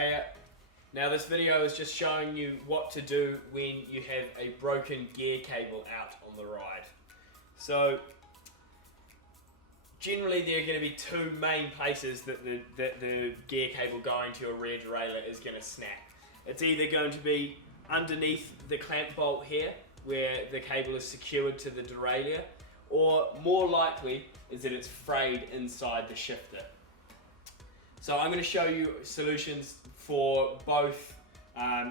Hey, now this video is just showing you what to do when you have a broken gear cable out on the ride. So generally there are going to be two main places that the gear cable going to your rear derailleur is going to snap. It's either going to be underneath the clamp bolt here, where the cable is secured to the derailleur, or more likely is that it's frayed inside the shifter. So I'm going to show you solutions for both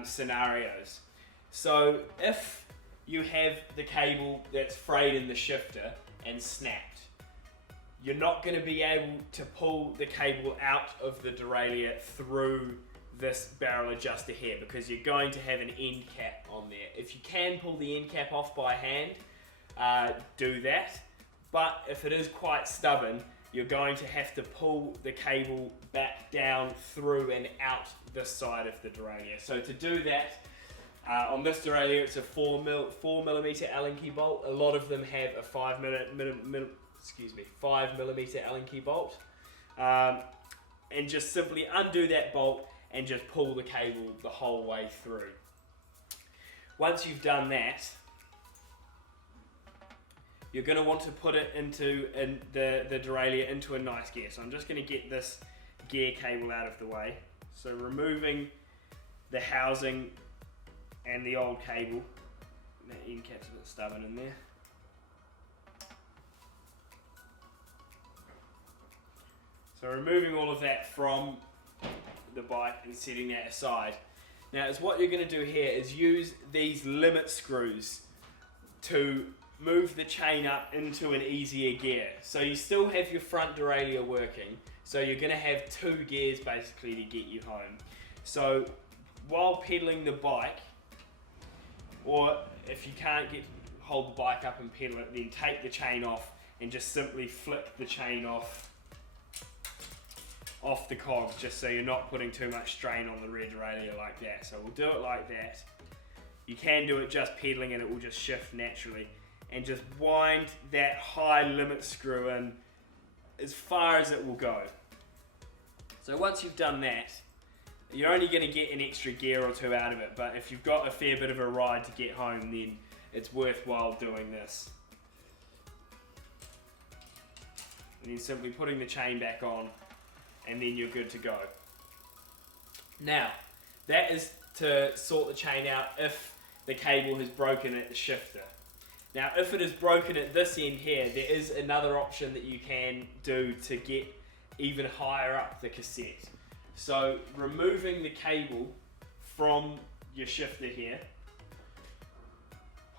scenarios. So if you have the cable that's frayed in the shifter and snapped, you're not going to be able to pull the cable out of the derailleur through this barrel adjuster here, because you're going to have an end cap on there. If you can pull the end cap off by hand, do that. But if it is quite stubborn, you're going to have to pull the cable back down through and out this side of the derailleur. So to do that, on this derailleur it's a 4mm Allen key bolt. A lot of them have a 5mm Allen key bolt. And just simply undo that bolt and just pull the cable the whole way through. Once you've done that, you're going to want to put it into the derailleur into a nice gear. So I'm just going to get this gear cable out of the way. So removing the housing and the old cable. That end cap's a bit stubborn in there. So removing all of that from the bike and setting that aside. Now, what you're going to do here is use these limit screws to move the chain up into an easier gear. So you still have your front derailleur working, so you're going to have two gears basically to get you home. So while pedaling the bike, or if you can't hold the bike up and pedal it, then take the chain off and just simply flick the chain off the cogs, just so you're not putting too much strain on the rear derailleur like that. So we'll do it like that. You can do it just pedaling and it will just shift naturally. And just wind that high limit screw in as far as it will go. So once you've done that, you're only going to get an extra gear or two out of it, but if you've got a fair bit of a ride to get home, then it's worthwhile doing this. And then simply putting the chain back on, and then you're good to go. Now, that is to sort the chain out if the cable has broken at the shifter. Now, if it is broken at this end here, there is another option that you can do to get even higher up the cassette. So, removing the cable from your shifter here,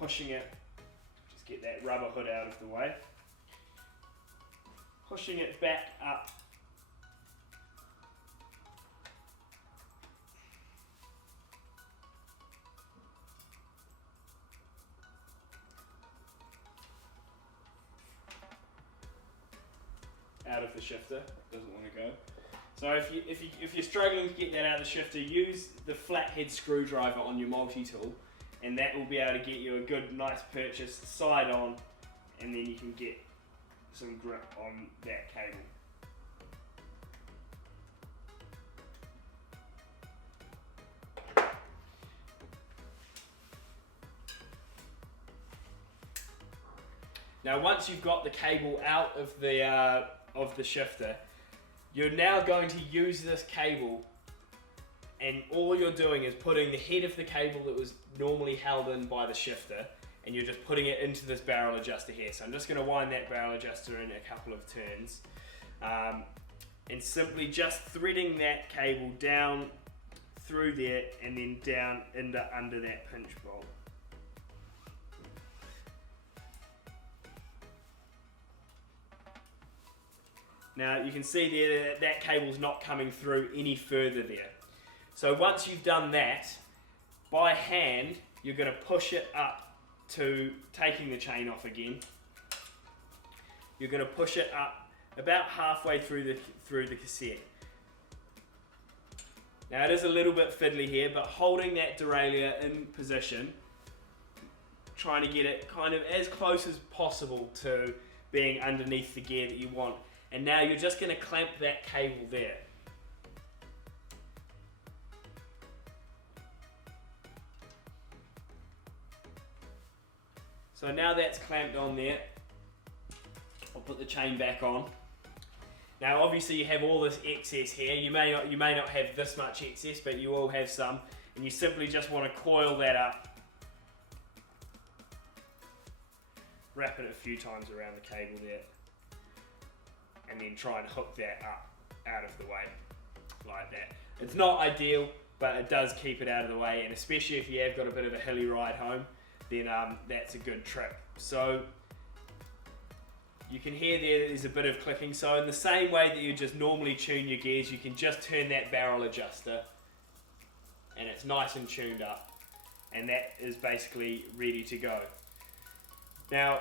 pushing it, just get that rubber hood out of the way, pushing it back up out of the shifter, doesn't want to go. So if you're struggling to get that out of the shifter, use the flathead screwdriver on your multi-tool, and that will be able to get you a good, nice purchase side on, and then you can get some grip on that cable. Now, once you've got the cable out of the shifter, you're now going to use this cable, and all you're doing is putting the head of the cable that was normally held in by the shifter, and you're just putting it into this barrel adjuster here. So I'm just going to wind that barrel adjuster in a couple of turns, and simply just threading that cable down through there and then down under that pinch bolt. Now you can see there that that cable's not coming through any further there. So once you've done that, by hand you're going to push it up to taking the chain off again. You're going to push it up about halfway through the cassette. Now it is a little bit fiddly here, but holding that derailleur in position, trying to get it kind of as close as possible to being underneath the gear that you want. And now you're just going to clamp that cable there. So now that's clamped on there, I'll put the chain back on. Now obviously you have all this excess here. You may not have this much excess, but you will have some, and you simply just want to coil that up. Wrap it a few times around the cable there, and then try and hook that up out of the way, like that. It's not ideal, but it does keep it out of the way, and especially if you have got a bit of a hilly ride home, then that's a good trick. So you can hear there's a bit of clicking. So in the same way that you just normally tune your gears, you can just turn that barrel adjuster and it's nice and tuned up, and that is basically ready to go. Now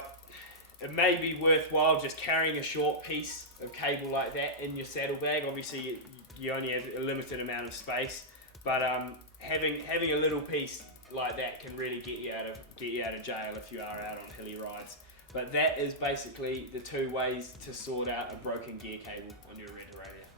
it may be worthwhile just carrying a short piece of cable like that in your saddlebag. Obviously you only have a limited amount of space, but having a little piece like that can really get you out of jail if you are out on hilly rides. But that is basically the two ways to sort out a broken gear cable on your Red Aurelia.